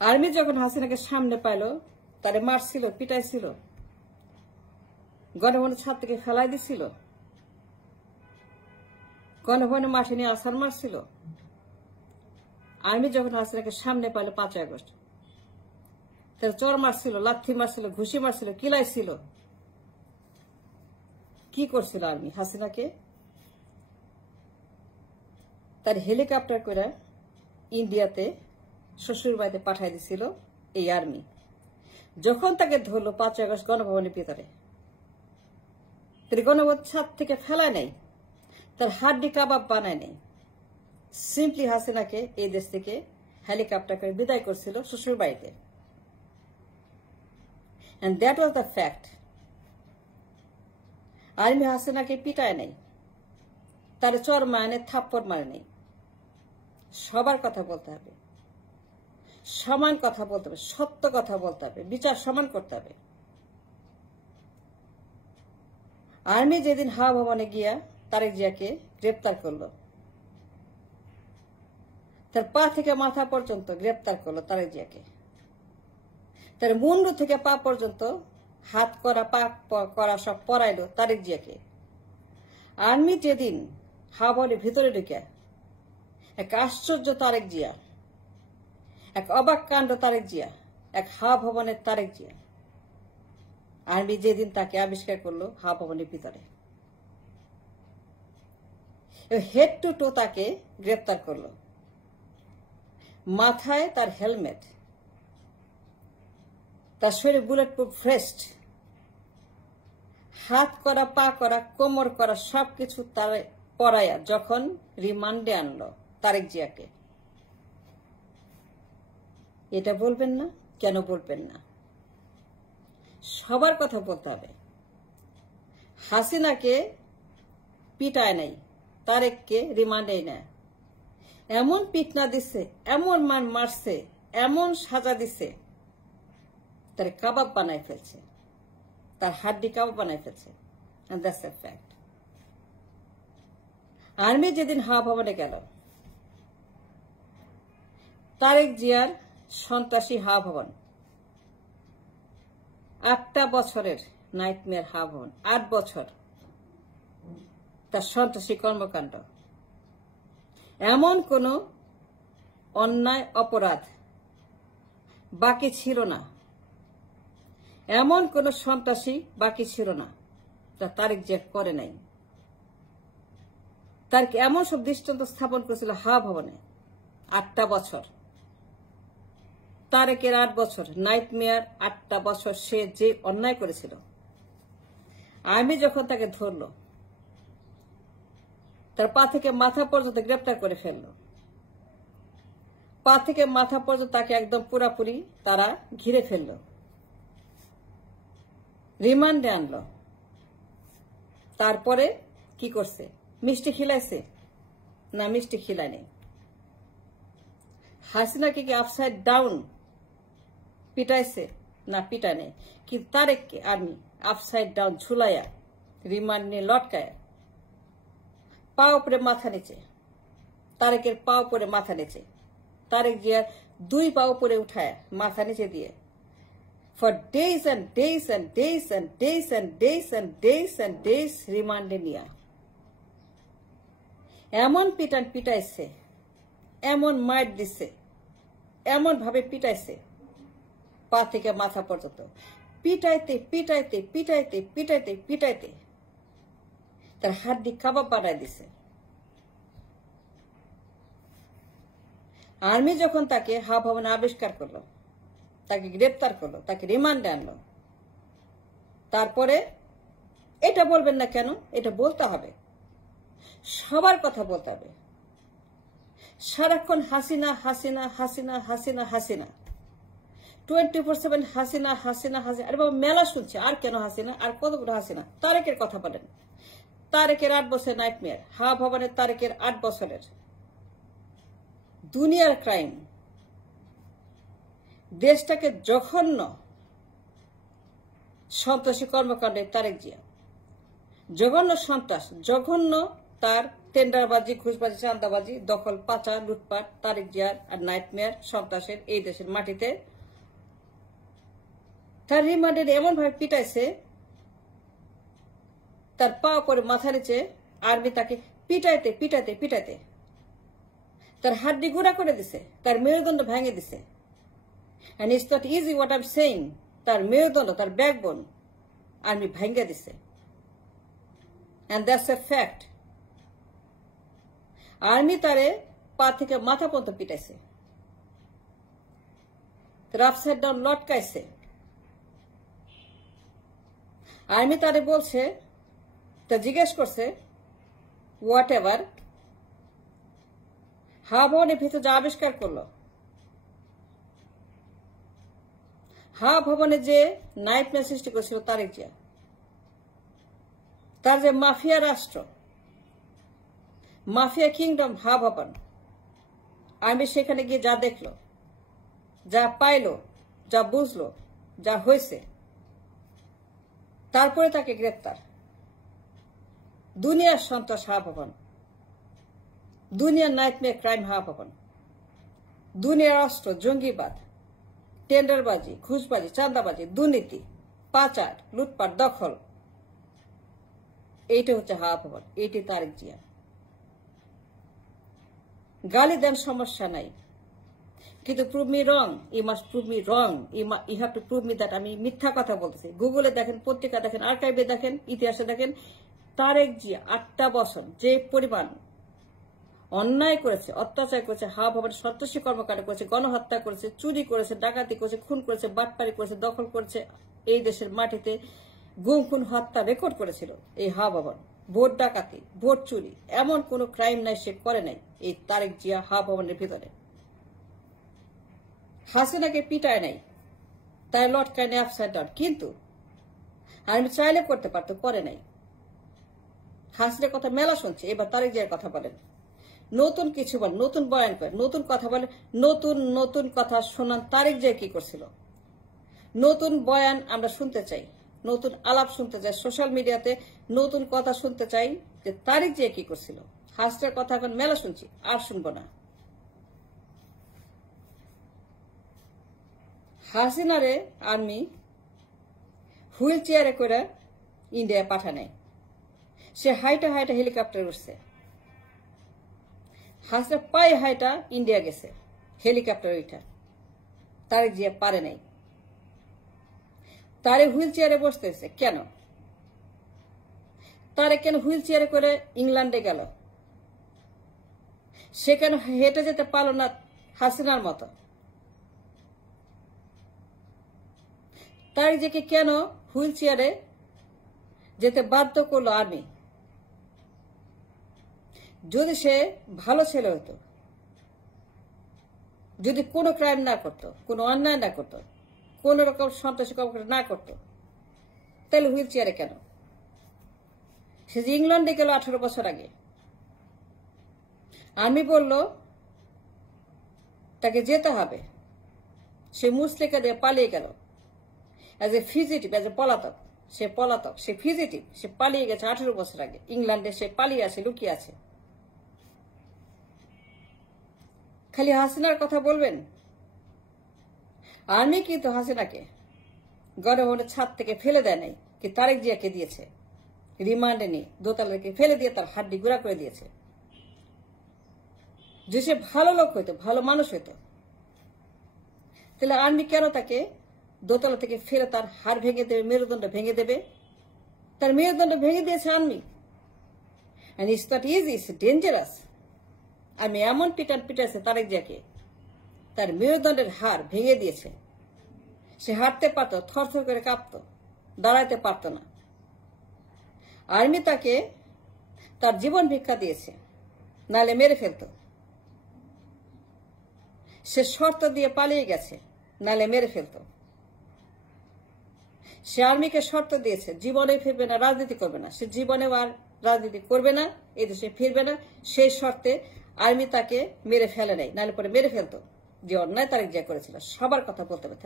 Army যখন হাসিনাকে সামনে পাইল, তারে মারছিল, পিটাইছিল, গণভবনের ছাদ থেকে ফেলাই দিছিল, গণভবনের মাঠে নিয়ে আছাড় মারছিল। আর্মি যখন হাসিনাকে সামনে পাইল 5 আগস্ট, তার চর মারছিল, লাথি মারছিল, ঘুষি মারছিল, কিলাইছিল। কি করছিল আর্মি হাসিনাকে? তার হেলিকপ্টার করে ইন্ডিয়াতে শ্বশুর বাড়িতে পাঠাই দিছিল এই আর্মি। যখন তাকে ধরলো 5 আগস্ট গণভবনের ভিতরে, গণভবন ছাদ থেকে ফেলায় নাই, তার হাড্ডি কাবাব বানায় নাই, সিম্পলি হাসিনাকে এই দেশ থেকে হেলিকপ্টার করে বিদায় করছিল শ্বশুর বাড়িতে। And that was the fact. Army হাসিনাকে পিটায় নাই, তার চর মারে, থাপ্পড় মারে নাই। সবার কথা বলতে হবে, সমান কথা বলতে হবে, সত্য কথা বলতে হবে, বিচার সমান করতে হবে। আর্মি যেদিন হাওয়া ভবনে গিয়া তারেক জিয়াকে গ্রেপ্তার করলো, তার পা থেকে মাথা পর্যন্ত গ্রেপ্তার করলো তারেক জিয়াকে, তার মুন্ডু থেকে পা পর্যন্ত হাত করা পা করা সব পরাইলো তারেক জিয়াকে। আর্মি যেদিন হাওয়া ভবনের ভিতরে ঢুকে এক আশ্চর্য তারেক জিয়া, এক অবাক কাণ্ড তারেক জিয়া, এক হাওয়া ভবনের তারেক জিয়া, আর্মি যেদিন তাকে আবিষ্কার করলো হাওয়া ভবনের ভিতরে, হেড টু টো তাকে গ্রেপ্তার করলো। মাথায় তার হেলমেট, তার শরীরে বুলেট প্রুফ ভেস্ট, হাত করা, পা করা, কোমর করা, সবকিছু তার পরাইয়া যখন রিমান্ডে আনলো তারেক জিয়াকে। এটা বলবেন না? কেন বলবেন না? সবার কথা বলতে হবে। হাসিনাকে পিটায় নাই, তারেককে রিমান্ডে নেয়। এমন পিটনা দিছে, এমন মান মারছে, এমন সাজা দিছে, তার কাবাব বানায় ফেলছে, তার হাড্ডি কাবাব বানায় ফেলছে। And that's a fact. Army যেদিন হাওয়া ভবনে গেল, তারেক জিয়ার সন্ত্রাসী হাওয়া ভবন, 8টা বছরের নাইটমেয়ার হাওয়া ভবন, 8 বছর তার সন্ত্রাসী কর্মকাণ্ড। এমন কোন অন্যায় অপরাধ বাকি ছিল না, এমন কোন সন্ত্রাসী বাকি ছিল না তা তারেক জিয়া করে নাই। তার এমন সব দৃষ্টান্ত স্থাপন করেছিল হাওয়া ভবনে 8টা বছর। তারেকের 8 বছর নাইটমেয়ার, 8টা বছর সে যে অন্যায় করেছিল, আর্মি যখন তাকে ধরলো, তার পা থেকে মাথা পর্যন্ত গ্রেপ্তার করে ফেললো। পা থেকে মাথা পর্যন্ত তাকে একদম পুরাপুরি তারা ঘিরে ফেললো, রিমান্ডে আনলো। তারপরে কি করছে? মিষ্টি খিলাইছে? না, মিষ্টি খিলায়নি। হাসিনাকে কি আপসাইড ডাউন পিটাইছে? না, পিটায় নেই। কিন্তু তারেককে আর্মি আপসাইড ডাউন ঝুলাইয়া রিমান্ড নিয়ে লটকায়, পা উপরে মাথা নিচে, তারেকের পা উপরে মাথা নিচে, তারেক জিয়ার 2 পা উপরে উঠায় মাথা নিচে দিয়ে for days and days and days and days and days and days and days রিমান্ডে নিয়া এমন পিটান পিটাইছে, এমন মার দিছে, এমন ভাবে পিটাইছে পা থেকে মাথা পর্যন্ত, পিটাইতে পিটাইতে পিটাইতে পিটাইতে পিটাইতে তার হাড্ডি কাবাব বানায় দিছে। আর্মি যখন তাকে হাওয়া ভবনে আবিষ্কার করলো, তাকে গ্রেপ্তার করলো, তাকে রিমান্ডে আনলো, তারপরে এটা বলবেন না কেন? এটা বলতে হবে, সবার কথা বলতে হবে। সারাক্ষণ হাসিনা হাসিনা হাসিনা হাসিনা হাসিনা, 24/7 হাসিনা হাসিনা হাসিনা। আরে বাবা, মেলা শুনছে, আর কেন হাসিনা, আর কতগুলো হাসিনা? তারেকের কথা বলেন। তারেকের 8 বছর নাইটমেয়ার, হাওয়া ভবনের তারেকের 8 বছরের দুনিয়ার ক্রাইম, দেশটাকে জঘন্য সন্ত্রাসী কর্মকাণ্ডে তারেক জিয়া, জঘন্য সন্ত্রাস, জঘন্য তার টেন্ডারবাজি, ঘুষবাজি, চাঁদাবাজি, দখল, পাচার, লুটপাট, তারেক জিয়ার আর নাইটমেয়ার সন্ত্রাসের এই দেশের মাটিতে তার রিমান্ডের এমন ভাবে পিটাইছে, তার পা করে মাথা নিচে আর্মি তাকে পিটাইতে পিটাইতে পিটাইতে তার হাড্ডি গুঁড়া করে দিছে, তার মেরুদণ্ড ভেঙে দিছে। And it's not easy what I'm saying. তার মেরুদণ্ড, তার ব্যাকবোন আর্মি ভেঙে দিছে। And that's a fact. Army তারে পা থেকে মাথা পর্যন্ত পিটাইছে, তার আপসাইড ডাউন লটকাইছে। আর্মি তারে বলছে, তা জিজ্ঞেস করছে হোয়াট এভার, হাওয়া ভবনের ভিতরে যা আবিষ্কার করলো, হাওয়া ভবনে যে নাইটমেয়ার সৃষ্টি করেছিল তারেক জিয়া, তার যে মাফিয়া রাষ্ট্র, মাফিয়া কিংডম হাওয়া ভবন, আর্মি সেখানে গিয়ে যা দেখলো, যা পাইলো, যা বুঝলো, যা হয়েছে, তারপরে তাকে গ্রেপ্তার। দুনিয়ার সন্ত্রাস হাওয়া ভবন, দুনিয়ার নাইটমেয়ার ক্রাইম হাওয়া ভবন, দুনিয়ার অস্ত্র জঙ্গিবাদ, টেন্ডারবাজি, ঘুষবাজি, চাঁদাবাজি, দুর্নীতি, পাচার, লুটপাট, দখল, এইটা হচ্ছে হাওয়া ভবন, এইটি তারেক জিয়া। গালি দেন, সমস্যা নাই, কিন্তু prove me wrong, you must prove me wrong, you have to prove me that আমি মিথ্যা কথা বলতেছি। গুগলে দেখেন, পত্রিকা দেখেন, আর্কাইভে দেখেন, ইতিহাসে দেখেন, তারেক জিয়া 8টা বছর যে পরিমাণ অন্যায় করেছে, অত্যাচার করেছে, হাওয়া ভবনের সন্ত্রাসী কর্মকাণ্ড করেছে, গণহত্যা করেছে, চুরি করেছে, ডাকাতি করেছে, খুন করেছে, বাটপারি করেছে, দখল করেছে, এই দেশের মাটিতে গুম খুন হত্যা রেকর্ড করেছিল এই হাওয়া ভবন। ভোট ডাকাতি, ভোট চুরি, এমন কোন ক্রাইম নাই সে করে নাই এই তারেক জিয়া হাওয়া ভবনের ভিতরে। হাসিনাকে পিটায় নাই, তার লটকায় নেই আপসাইড ডাউন, কিন্তু আমি চাইলে করতে পারতো, করে নাই। হাসিনার কথা মেলা শুনছে, এবার তারেক জিয়ার কথা বলেন, নতুন কিছু বলেন, নতুন বয়ান করেন, নতুন কথা বলেন, নতুন নতুন কথা শোনান। তারেক জিয়া কি করছিল, নতুন বয়ান আমরা শুনতে চাই, নতুন আলাপ শুনতে চাই, সোশ্যাল মিডিয়াতে নতুন কথা শুনতে চাই যে তারেক জিয়া কি করছিল। হাসিনার কথা এখন মেলা শুনছি, আর শুনবো না। হাসিনারে আর্মি হুইল চেয়ারে করে ইন্ডিয়া পাঠা নেয়, সে হাইটা হাইটা হেলিকপ্টার উঠছে। হাসিনা পায়ে হাইটা ইন্ডিয়া গেছে হেলিকপ্টার ওইটা, তারেক জিয়া পারে নাই। তারে হুইল চেয়ারে বসতে হয়েছে কেন? তারে কেন হুইল চেয়ারে করে ইংল্যান্ডে গেল? সে কেন হেঁটে যেতে পারল না হাসিনার মতো? তারেক জিয়াকে কেন হুইল চেয়ারে যেতে বাধ্য করলো আর্মি? যদি সে ভালো ছেলে হতো, যদি কোনো ক্রাইম না করতো, কোনো অন্যায় না করতো, কোন রকম সন্ত্রাসী কর্মকাণ্ড না করতো, তাহলে হুইল চেয়ারে কেন? সে যে ইংল্যান্ডে গেল 18 বছর আগে, আর্মি বলল তাকে যেতে হবে, সে মুসলিকা দিয়ে পালিয়ে গেল অ্যাজ এ ফিজিটিভ, অ্যাজ এ পলাতক। সে পলাতক, সে ফিজিটিভ, সে পালিয়ে গেছে 18 বছর আগে ইংল্যান্ডে, সে পালিয়ে আছে, লুকিয়ে আছে। খালি হাসিনার কথা বলবেন? আর্মি কিন্তু হাসিনাকে গণভবনের ছাদ থেকে ফেলে দেয় নাই, কি তারেক জিয়াকে দিয়েছে, রিমান্ডে নিয়ে দোতলা থেকে ফেলে দিয়ে তার হাড্ডি গুঁড়া করে দিয়েছে। যে সে ভালো লোক হইতো, ভালো মানুষ হইতো, তাহলে আর্মি কেন তাকে দোতলা থেকে ফেলে তার হাড় ভেঙে দেবে, মেরুদণ্ড ভেঙে দেবে? তার মেরুদণ্ড ভেঙে দিয়েছে army. And it's not easy, it's dangerous. আমি এমন পিটাইছে তারেক জিয়াকে, তার মেরুদণ্ডের হাড় ভেঙে দিয়েছে। সে হাঁটতে পারত, থরথর করে কাঁপত, দাঁড়াতে পারত না। আর্মি তাকে তার জীবন ভিক্ষা দিয়েছে, নালে মেরে ফেলত। সে শর্ত দিয়ে পালিয়ে গেছে, নালে মেরে ফেলত। সে আর্মিকে শর্ত দিয়েছে, জীবনে ফিরবে না, রাজনীতি করবে না। সে জীবনেও আর রাজনীতি করবে না, এই দেশে ফিরবে না। সেই শর্তে আর্মি তাকে মেরে ফেলে নাই, নাহলে পরে মেরে ফেলতো। যে অন্যায় তারেক জিয়া করেছিল, সবার কথা বলতে হবে।